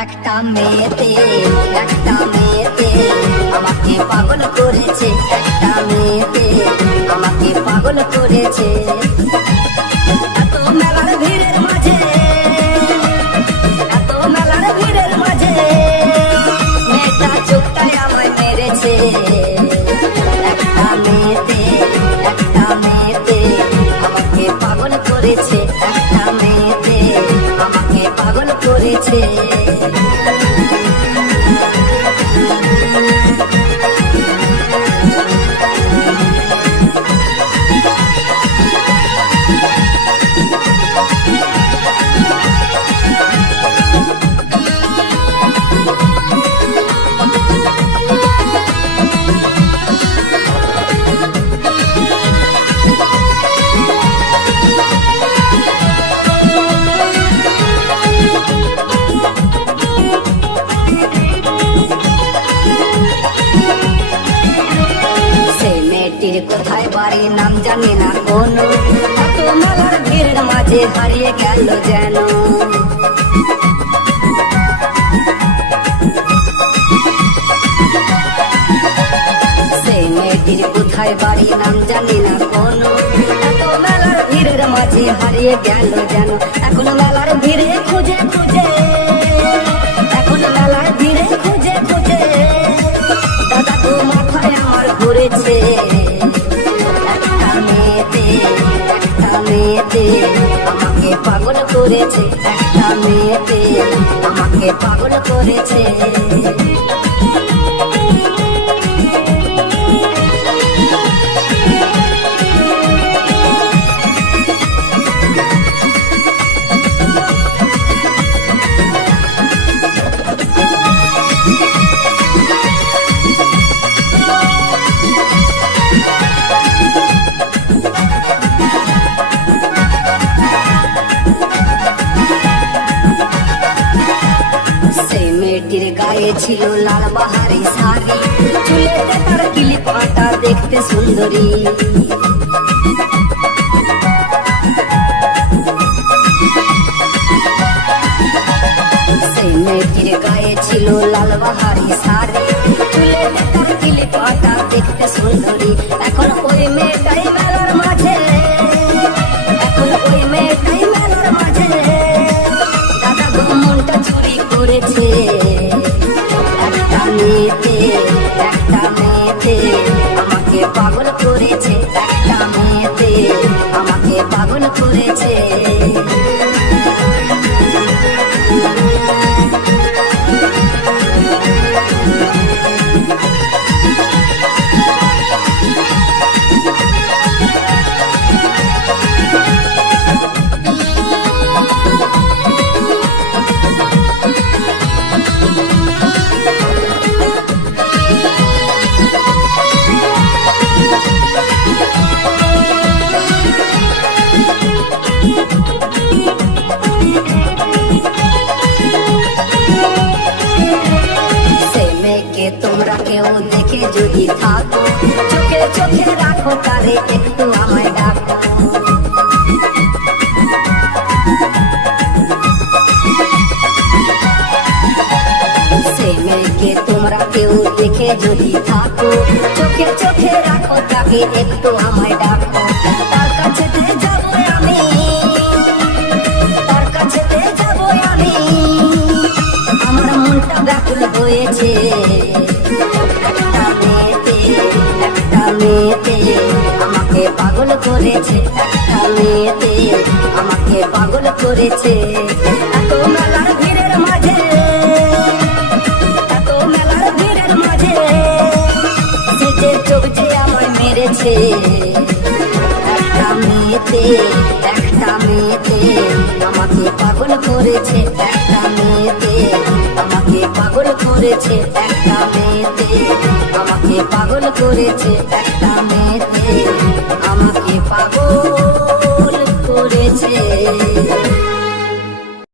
একটা মেয়েতে আমাকে পাগল করেছে, একটা মেয়েতে আমাকে পাগল করেছে। এত মেলার ভিড়ের মাঝে, এত মেলার ভিড়ের মাঝে মেয়েটা চোখটায় আমায় মেরেছে। একটা মেয়েতে আমাকে পাগল করেছে, একটা মেয়েতে আমাকে পাগল করেছে। কোথায় বাড়ি নাম জানি না কোনো, এত মেলার ভিড়ের মাঝে হারিয়ে গেল যেন। সেই মেয়েটির কোথায় বাড়ি নাম জানি না কোনো, এত মেলার ভিড়ের মাঝে হারিয়ে গেল যেন। এখন মেলার ভিড়ে খুঁজে খুঁজে, এখন মেলার ভিড়ে খুঁজে খুঁজে দাদা তো মাথায় আমার ঘুরেছে। আমাকে পাগল করেছে, একটা মেয়েতে আমাকে পাগল করেছে। মেয়েটির গায়ে ছিল লাল বাহারি শাড়ি, চুলেতে তার কিলিপ আটা দেখতে সুন্দরী। সেই মেয়েটির গায়ে ছিল লাল বাহারি শাড়ি, চুলেতে তার কিলিপ আটা দেখতে সুন্দরী। এখন ওই মেয়েটাই মেলার মাঝে, এখন ওই মেয়েটাই মেলার মাঝে দাদা গো মনটা চুরি করেছে। একটা মেয়েতে আমাকে পাগল করেছে, একটা মেয়েতে আমাকে পাগল করেছে। তোমরা কেউ দেখে যদি থাকো, চোখে চোখে রাখো তারে, একটু আমায় ডাকো। সেই মেয়েকে তোমরা কেউ দেখে যদি থাকো, চোখে চোখে রাখো তাকে, একটু আমায় ডাকো। তার কাছেতে যাবো আমি, তার কাছেতে যাবো আমি, আমার মনটা ব্যাকুল হয়েছে। আমাকে পাগল করেছে, একটা মেয়েতে আমাকে পাগল করেছে। এত মেলার ভিড়ের মাঝে, এত মেলার ভিড়ের মাঝে সে যে চোখ যে আমায় মেরেছে। একটা মেয়েতে আমাকে পাগল করেছে, একটা মেয়েতে আমাকে পাগল করেছে, একটা মেয়েতে আমাকে পাগল করেছে, একটা মেয়েতে আমাকে পাগল